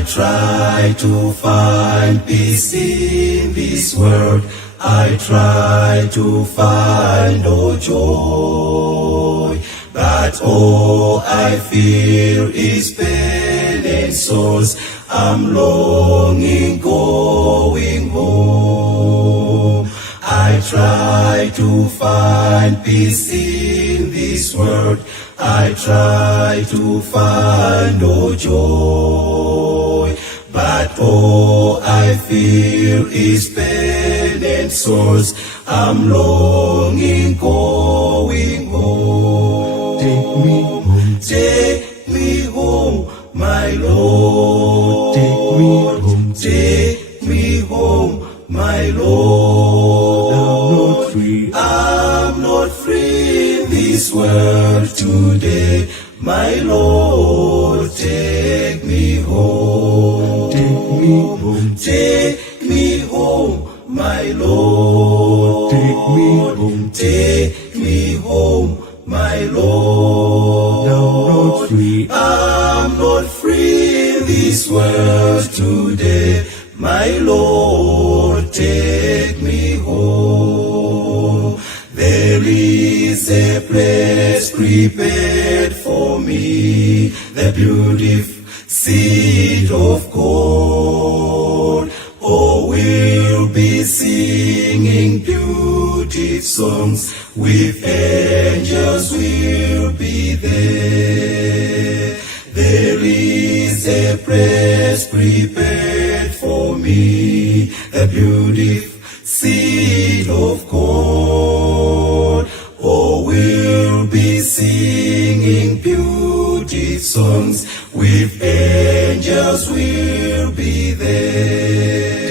I try to find peace in this world. I try to find no joy. But all I feel is pain and sorrows. I'm longing, going home. I try to find peace in this world. I try to find no joy. But all I feel is pain and sorrows. I'm longing, going home. Take me home. Take me home, my Lord. Take me home. Take me home, my Lord. I'm not free. I'm not free in this world today. My Lord, take me home. Take me home. Take me home, my Lord. Take me home. Take me home, my Lord. I'm not free. I'm not free in this world today. My Lord, take me home. There is a place prepared for me, the beautiful seat of God. Oh, we'll be singing beautiful songs, with angels we'll be there. There is a place prepared for me, the beautiful seat of God. Oh, we'll be singing beautiful songs, with angels we'll be there.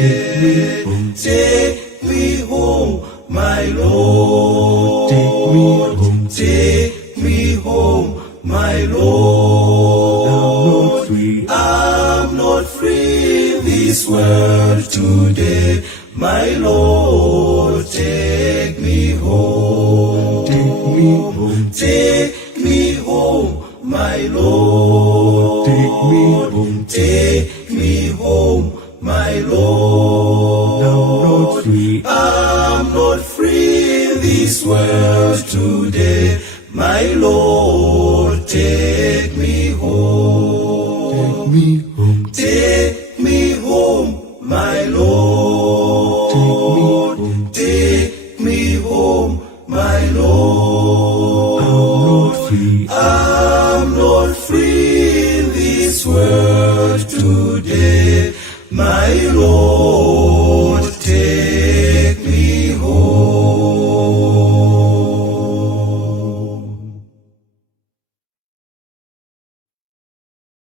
Take me home, my Lord. Take me home. Take me home, my Lord. I'm not free. I'm not free in this world today. My Lord, take me home. Take me home. Take me home, my Lord. Take me home. Take me home, my Lord. I'm not free. I'm not free in this world today. My Lord, take me home. Take me home. Take me home, my Lord. Take me home, my Lord. I'm not free. I'm not free in this world today. My Lord, take me home. Take me home, my Lord. Take me home, my Lord. I'm not free. I'm not free in this world today. My Lord, take me home. Take me home, my Lord. I'm not free in this world today. My Lord, take me home. Take me home, my Lord. I'm not free in this world today. My Lord,